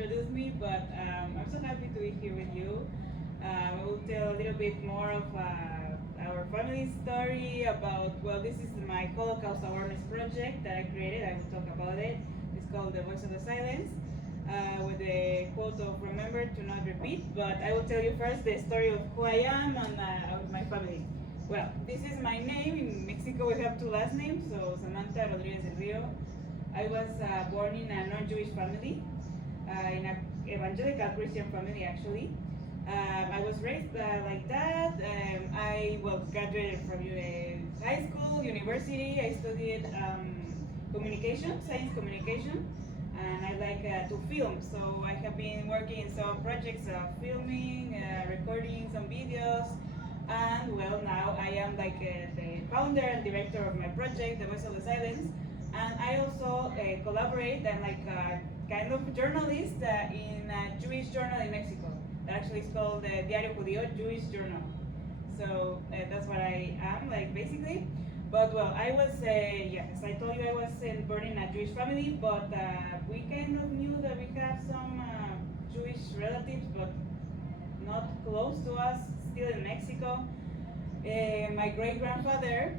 introduce me, but I'm so happy to be here with you. I will tell a little bit more of our family story about, well, this is my Holocaust Awareness project that I created. I will talk about it. It's called The Voice of the Silence, with the quote of remember to not repeat. But I will tell you first the story of who I am and of my family. Well, this is my name. In Mexico we have two last names, so Samantha Rodríguez del Rio. I was born in a non-Jewish family, in an evangelical Christian family actually. I was raised like that. I graduated from high school, university. I studied communication, science communication, and I like to film. So I have been working in some projects of filming, recording some videos, and well, now I am like the founder and director of my project, The Voice of the Silence. And I also collaborate and like kind of journalist in a Jewish journal in Mexico. That actually is called the Diario Judío, Jewish Journal. So that's what I am, like basically. But well, I was, as I told you, I was born in a Jewish family, but we kind of knew that we have some Jewish relatives, but not close to us, still in Mexico. My great-grandfather,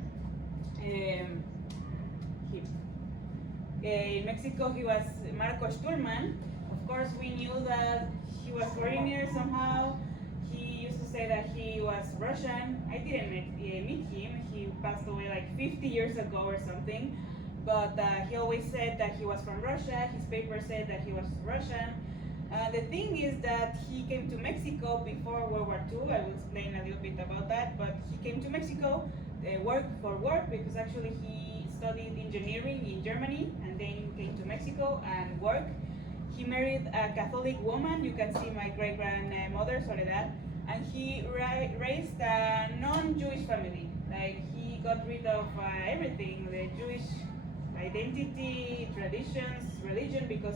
in Mexico, he was Marco Sturman. Of course, we knew that he was foreigner somehow. He used to say that he was Russian. I didn't meet him. He passed away like 50 years ago or something. But he always said that he was from Russia. His paper said that he was Russian. The thing is that he came to Mexico before World War II. I will explain a little bit about that. But he came to Mexico work because actually he studied engineering in Germany and then came to Mexico and worked. He married a Catholic woman. You can see my great-grandmother, Soledad. And he raised a non-Jewish family. Like he got rid of everything, the Jewish identity, traditions, religion, because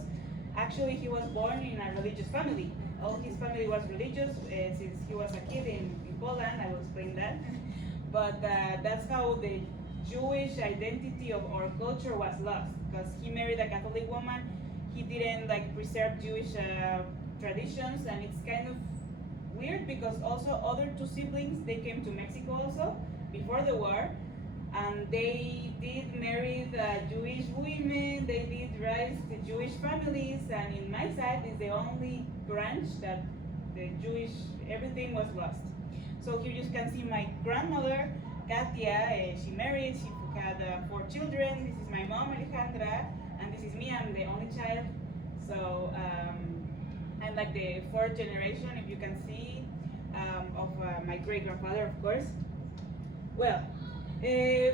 actually he was born in a religious family. All his family was religious since he was a kid in Poland. I will explain that. But that's how the Jewish identity of our culture was lost, because he married a Catholic woman. He didn't like preserve Jewish traditions, and it's kind of weird because also other two siblings, they came to Mexico also before the war, and they did marry Jewish women. They did raise the Jewish families, and in my side is the only branch that the Jewish everything was lost. So here you can see my grandmother, Katia. She married. She had 4 children. This is my mom, Alejandra, and this is me. I'm the only child. So I'm like the 4th generation, if you can see, of my great-grandfather, of course. Well, 7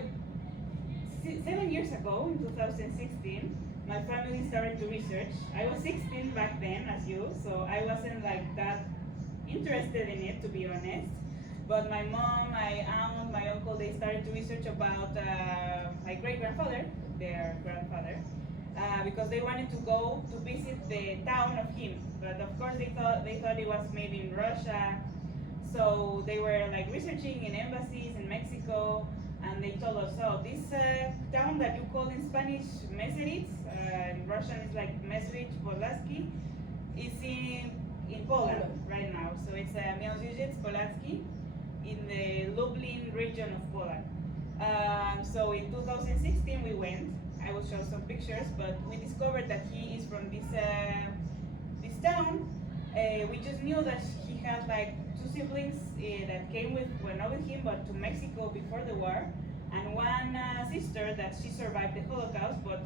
years ago, in 2016, my family started to research. I was 16 back then, as you, so I wasn't like that interested in it, to be honest. But my mom, my aunt, my uncle, they started to research about my great-grandfather, their grandfather, because they wanted to go to visit the town of him. But of course they thought it was maybe in Russia. So they were like researching in embassies in Mexico, and they told us, oh, this town that you call in Spanish Meseritz, in Russian it's like Meseritz Polaski, is in Poland right now. So it's Miałżice Polacki, in the Lublin region of Poland. So in 2016 we went. I will show some pictures, but we discovered that he is from this town. We just knew that he had like 2 siblings that went with him, but to Mexico before the war, and one sister that she survived the Holocaust. But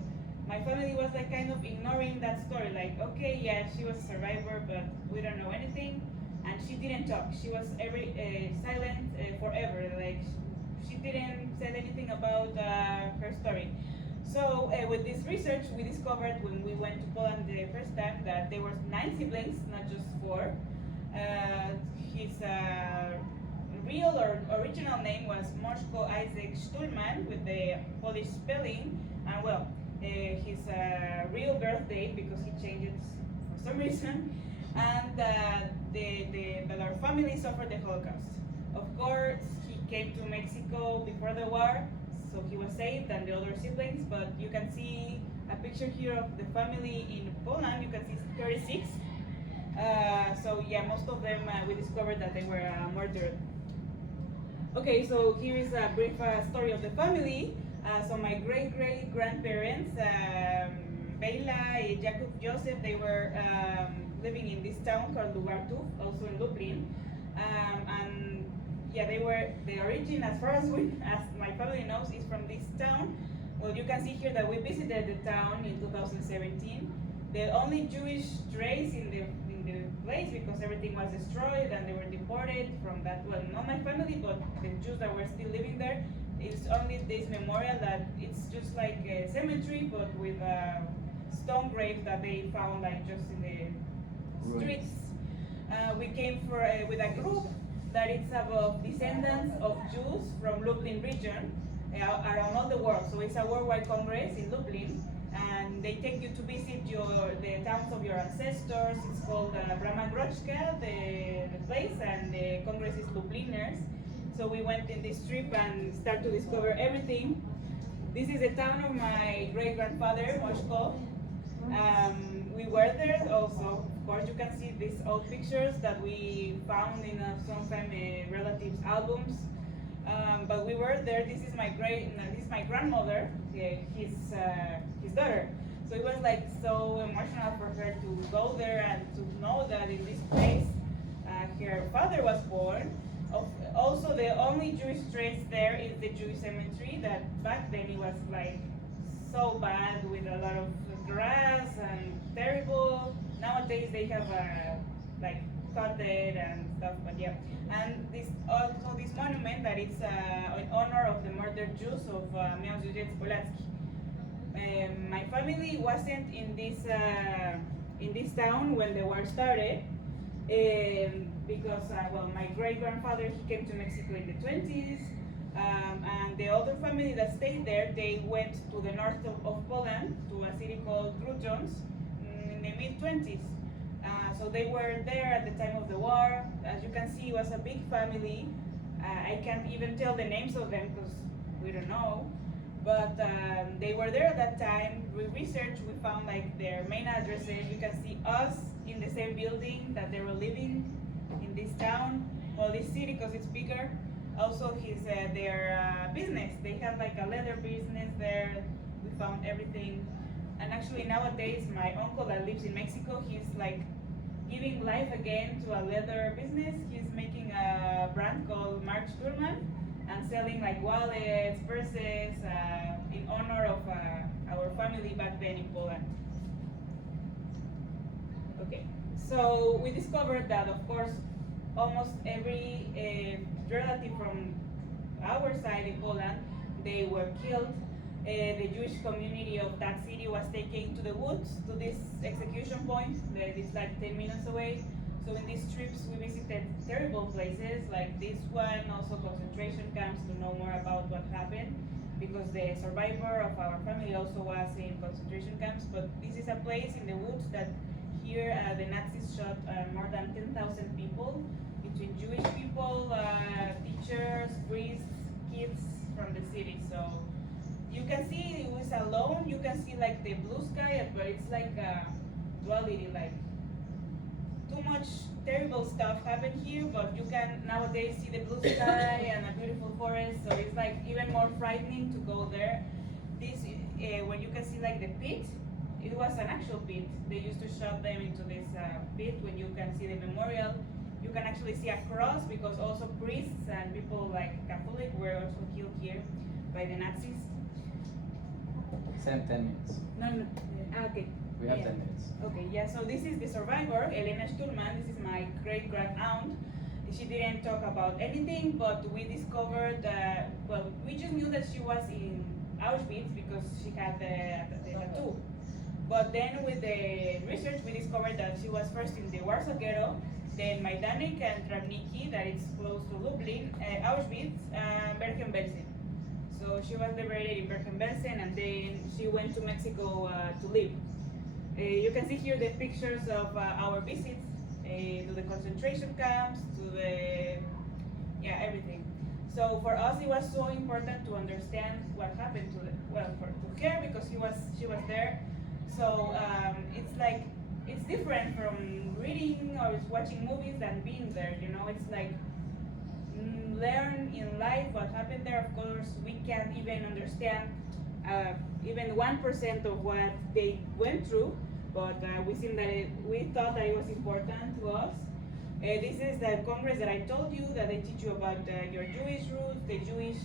my family was like kind of ignoring that story, like, okay, yeah, she was a survivor, but we don't know anything. And she didn't talk. She was silent forever. Like she didn't say anything about her story. So with this research, we discovered when we went to Poland the first time that there were 9 siblings, not just 4. His real or original name was Moszko Isaac Stulman with the Polish spelling, and well, his real birth date, because he changed it for some reason, and that our family suffered the Holocaust. Of course, he came to Mexico before the war, so he was saved, and the other siblings. But you can see a picture picture here of the family in Poland. You can see 36. So yeah, most of them we discovered that they were murdered. Okay, so here is a brief story of the family. So my great-great-grandparents, Bela, Jacob, Joseph, they were living in this town called Lugartu, also in Lublin. And yeah, the origin, as far as my family knows, is from this town. Well, you can see here that we visited the town in 2017. The only Jewish trace in the place, because everything was destroyed and they were deported from that, well, not my family, but the Jews that were still living there, is only this memorial that it's just like a cemetery, but with a stone grave that they found like just in the streets. We came with a group that is about descendants of Jews from Lublin region around all the world. So it's a worldwide congress in Lublin, and they take you to visit the towns of your ancestors. It's called Brama Groczka, the place, and the congress is Lubliners. So we went in this trip and started to discover everything. This is the town of my great-grandfather, Moshko. We were there also. Of course, you can see these old pictures that we found in some family relatives' albums. But we were there. This is my grandmother, his daughter. So it was like so emotional for her to go there and to know that in this place her father was born. Also, the only Jewish trace there is the Jewish cemetery. That back then it was like so bad with a lot of grass and terrible. Nowadays they have like cut it and stuff, but yeah. And this monument that it's in honor of the murdered Jews of Miauziec Polatsky. My family wasn't in this town when the war started, because well, my great-grandfather, he came to Mexico in the 20s, and the other family that stayed there, they went to the north of Poland to a city called Grudziądz in the mid-20s. So they were there at the time of the war. As you can see, it was a big family. I can't even tell the names of them because we don't know. But they were there at that time. We researched, we found like their main addresses. You can see us in the same building that they were living in this town, well, this city, because it's bigger. Also their business. They have like a leather business there. We found everything. And actually nowadays, my uncle that lives in Mexico, he's like giving life again to a leather business. He's making a brand called Mark Sturman and selling like wallets, purses, in honor of our family back then in Poland. Okay, so we discovered that, of course, almost every relative from our side in Poland, they were killed. The Jewish community of that city was taken to the woods, to this execution point that is like 10 minutes away. So in these trips, we visited terrible places like this one, also concentration camps to know more about what happened, because the survivor of our family also was in concentration camps. But this is a place in the woods that here the Nazis shot more than 10,000 people, between Jewish people, teachers, priests, kids from the city. So you can see it was alone. You can see like the blue sky, but it's like duality, like too much terrible stuff happened here, but you can nowadays see the blue sky and a beautiful forest. So it's like even more frightening to go there. This when you can see like the pit, it was an actual pit. They used to shove them into this pit. When you can see the memorial, you can actually see a cross, because also priests and people like Catholic were also killed here by the Nazis. Same 10 minutes. No. Okay. We have 10 minutes. Okay, yeah, so this is the survivor, Elena Sturman. This is my great-grand-aunt. She didn't talk about anything, but we discovered, well, we just knew that she was in Auschwitz because she had the tattoo. But then with the research, we discovered that she was first in the Warsaw Ghetto, then Majdanek and Travniki, that is close to Lublin, Auschwitz, and Bergen-Belsen. So she was liberated in Bergen-Belsen, and then she went to Mexico to live. You can see here the pictures of our visits to the concentration camps, to everything. So for us, it was so important to understand what happened to her, because she was there. So it's like, it's different from reading or watching movies than being there, you know. It's like learn in life what happened there. Of course, we can't even understand even 1% of what they went through, but we thought that it was important to us. This is the Congress that I told you, that they teach you about your Jewish roots, the Jewish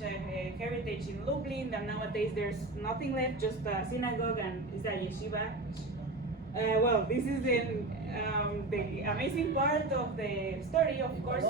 heritage in Lublin, that nowadays there's nothing left, just a synagogue and is a yeshiva. Well, this is the amazing part of the story, of course.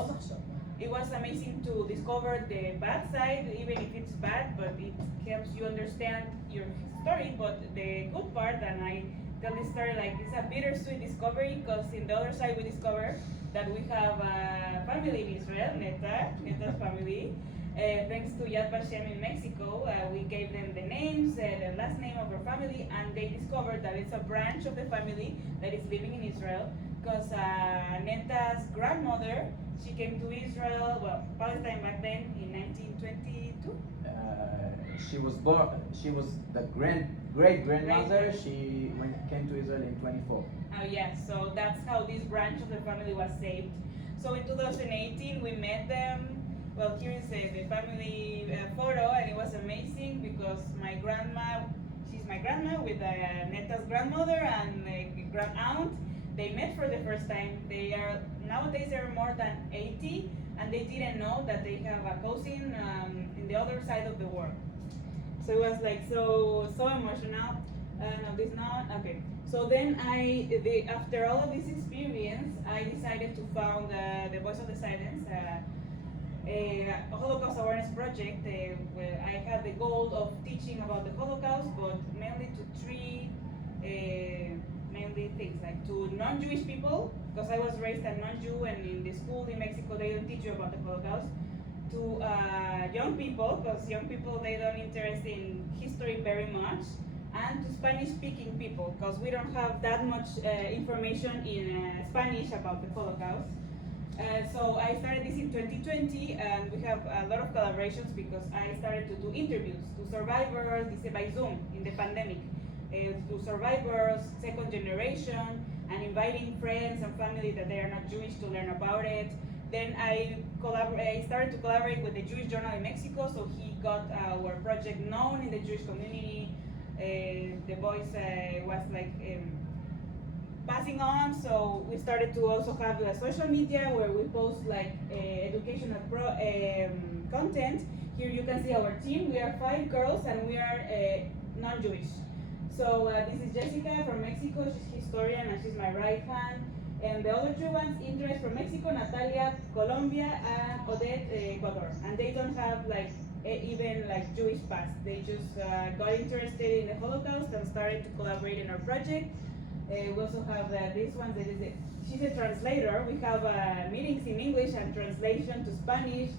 It was amazing to discover the bad side, even if it's bad, but it helps you understand your story. But the good part, and I tell this story like it's a bittersweet discovery, because in the other side we discover that we have a family in Israel, Neta's family. Thanks to Yad Vashem in Mexico, we gave them the names, the last name of our family, and they discovered that it's a branch of the family that is living in Israel, because Neta's grandmother, she came to Israel, well, Palestine back then, in 1922. She was the great grandmother. She came to Israel in 24. Oh yeah, so that's how this branch of the family was saved. So in 2018 we met them. Well, here is the family photo, and it was amazing because my grandma, she's my grandma with Neta's grandmother and grand aunt. They met for the first time. Nowadays there are more than 80, and they didn't know that they have a cousin in the other side of the world. So it was like so emotional. No, this not okay. So then after all of this experience, I decided to found the Voice of the Silence, a Holocaust Awareness project. Where I had the goal of teaching about the Holocaust, but mainly to three mainly things, like to non-Jewish people, because I was raised a non-Jew, and in the school in Mexico they don't teach you about the Holocaust. To young people, because young people, they don't interest in history very much, and to Spanish-speaking people, because we don't have that much information in Spanish about the Holocaust. So I started this in 2020, and we have a lot of collaborations because I started to do interviews to survivors, this by Zoom in the pandemic, to survivors, second generation, and inviting friends and family that they are not Jewish to learn about it. Then I started to collaborate with the Jewish Journal in Mexico, so he got our project known in the Jewish community. The voice was like passing on, so we started to also have social media where we post like educational content. Here you can see our team. We are 5 girls and we are non-Jewish. So this is Jessica from Mexico. She's historian and she's my right hand. And the other 2 ones, Indra from Mexico, Natalia, Colombia, and Odette, Ecuador. And they don't have like even like Jewish past. They just got interested in the Holocaust and started to collaborate in our project. We also have this one. She's a translator. We have meetings in English and translation to Spanish.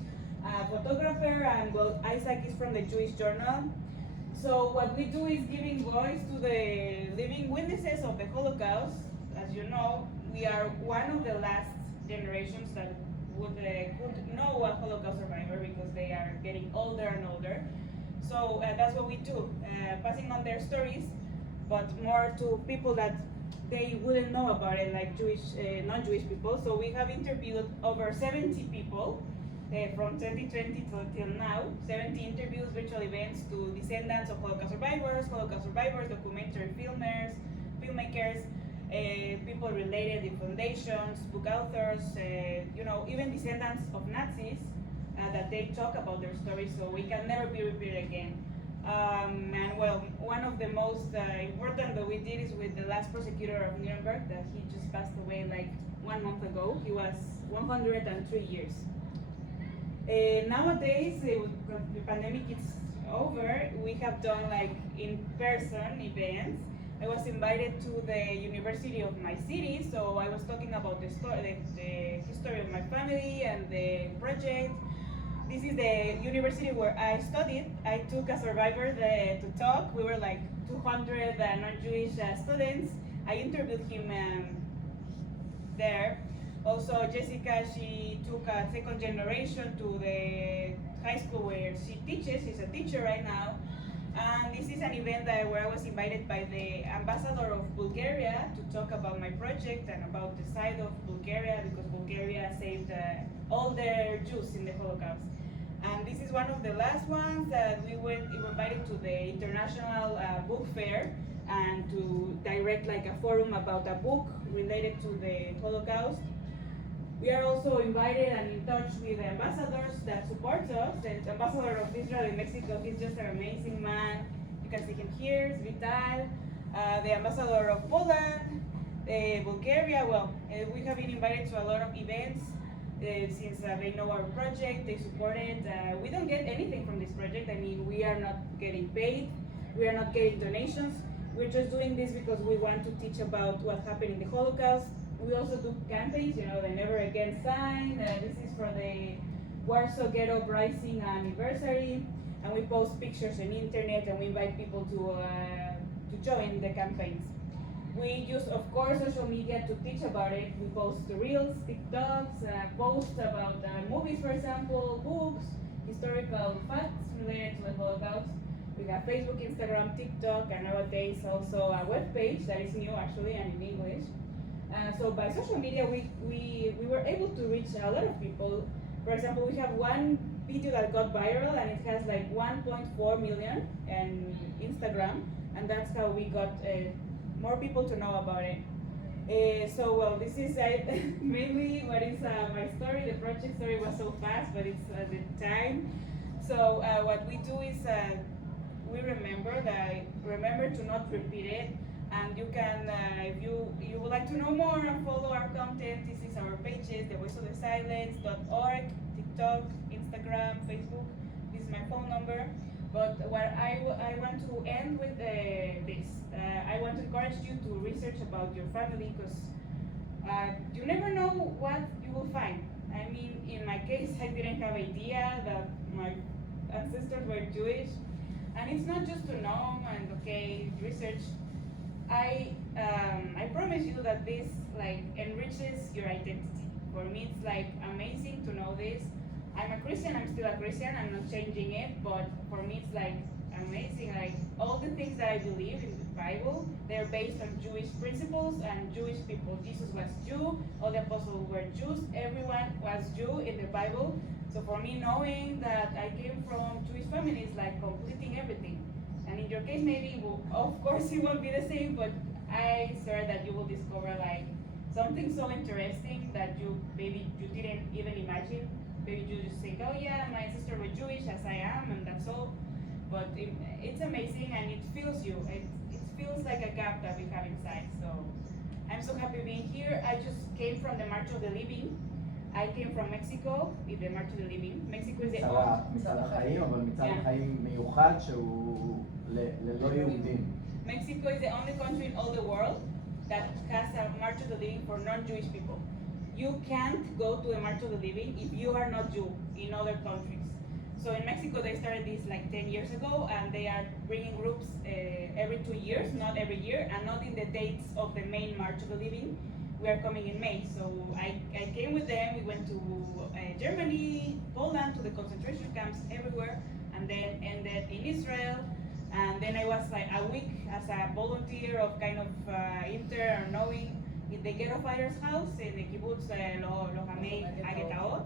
Photographer, and well, Isaac is from the Jewish Journal. So what we do is giving voice to the living witnesses of the Holocaust. As you know, we are one of the last generations that could know a Holocaust survivor, because they are getting older and older. So that's what we do, passing on their stories, but more to people that they wouldn't know about it, like Jewish, non-Jewish people. So we have interviewed over 70 people from 2020 till now, 70 interviews, virtual events to descendants of Holocaust survivors, documentary filmmakers, people related in foundations, book authors, even descendants of Nazis, that they talk about their stories, so we can never be repeated again. And well, one of the most important that we did is with the last prosecutor of Nuremberg, that he just passed away like 1 month ago. He was 103 years. Nowadays, the pandemic is over, we have done like in-person events. I was invited to the university of my city, so I was talking about the history of my family and the project. This is the university where I studied. I took a survivor to talk. We were like 200 non-Jewish students. I interviewed him there. Also, Jessica, she took a second generation to the high school where she teaches. She's a teacher right now. And this is an event where I was invited by the ambassador of Bulgaria to talk about my project and about the side of Bulgaria, because Bulgaria saved all their Jews in the Holocaust. And this is one of the last ones that we were invited to the International Book Fair and to direct like a forum about a book related to the Holocaust. We are also invited and in touch with the ambassadors that support us. The ambassador of Israel in Mexico, he's just an amazing man. You can see him here, it's Vital. The ambassador of Poland, Bulgaria, well, we have been invited to a lot of events since they know our project, they support it. We don't get anything from this project. I mean, we are not getting paid, we are not getting donations. We're just doing this because we want to teach about what happened in the Holocaust. We also do campaigns, you know, the Never Again sign. This is for the Warsaw Ghetto Uprising anniversary. And we post pictures on the internet and we invite people to join the campaigns. We use, of course, social media to teach about it. We post reels, TikToks, posts about movies, for example, books, historical facts related to the Holocaust. We have Facebook, Instagram, TikTok, and nowadays also a web page that is new actually and in English. So by social media, we were able to reach a lot of people. For example, we have one video that got viral and it has like 1.4 million on Instagram, and that's how we got more people to know about it. So well, this is mainly what is my story. The project story was so fast, but it's the time. So what we do is we remember to not repeat it. And you can, if you would like to know more and follow our content, this is our pages, thevoiceofthesilence.org, TikTok, Instagram, Facebook. This is my phone number. But what I want to end with this. I want to encourage you to research about your family, because you never know what you will find. I mean, in my case, I didn't have idea that my ancestors were Jewish. And it's not just to know and research. I promise you that this like enriches your identity. For me, it's like amazing to know this. I'm a Christian. I'm still a Christian. I'm not changing it. But for me, it's like amazing. Like all the things that I believe in the Bible, they're based on Jewish principles and Jewish people. Jesus was Jew. All the apostles were Jews. Everyone was Jew in the Bible. So for me, knowing that I came from Jewish family is like completing everything. And in your case, maybe, of course, it won't be the same, but I swear that you will discover like something so interesting that you didn't even imagine. Maybe you just think, oh yeah, my sister was Jewish as I am, and that's all. But it's amazing and it fills you. It feels like a gap that we have inside. So I'm so happy being here. I just came from the March of the Living. I came from Mexico with the March of the Living. Mexico is the מצעד החיים, אבל מצעד החיים מיוחד שהוא ללא יהודים. Mexico is the only country in all the world that has a March of the Living for non-Jewish people. You can't go to a March of the Living if you are not Jew in other countries. So in Mexico, they started this like 10 years ago, and they are bringing groups every 2 years, not every year, and not in the dates of the main March of the Living. We are coming in May, so I came with them. We went to Germany, Poland, to the concentration camps everywhere, and then ended in Israel. And then I was like a week as a volunteer of kind of intern or knowing in the ghetto fighters' house in the Kibbutz Kfar Blum,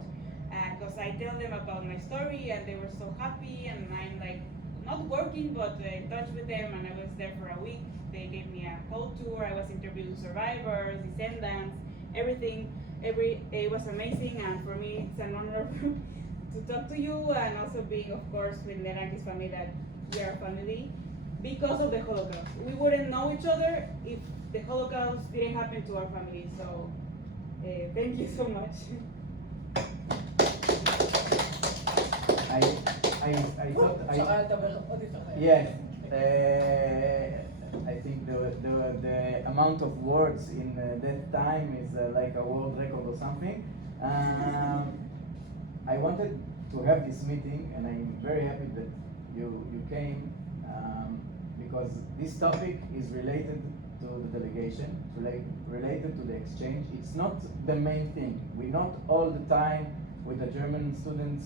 because I tell them about my story and they were so happy, and I'm like not working but in touch with them, and I was there for a week. They gave me a whole tour. I was interviewing survivors, descendants, everything. It was amazing, and for me it's an honor to talk to you, and also being, of course, with Nera and his family, that we are a family because of the Holocaust. We wouldn't know each other if the Holocaust didn't happen to our family. So thank you so much. I thought yes. I think the amount of words in that time is like a world record or something. I wanted to have this meeting, and I'm very happy that you came, because this topic is related to the delegation, related to the exchange. It's not the main thing. We're not all the time with the German students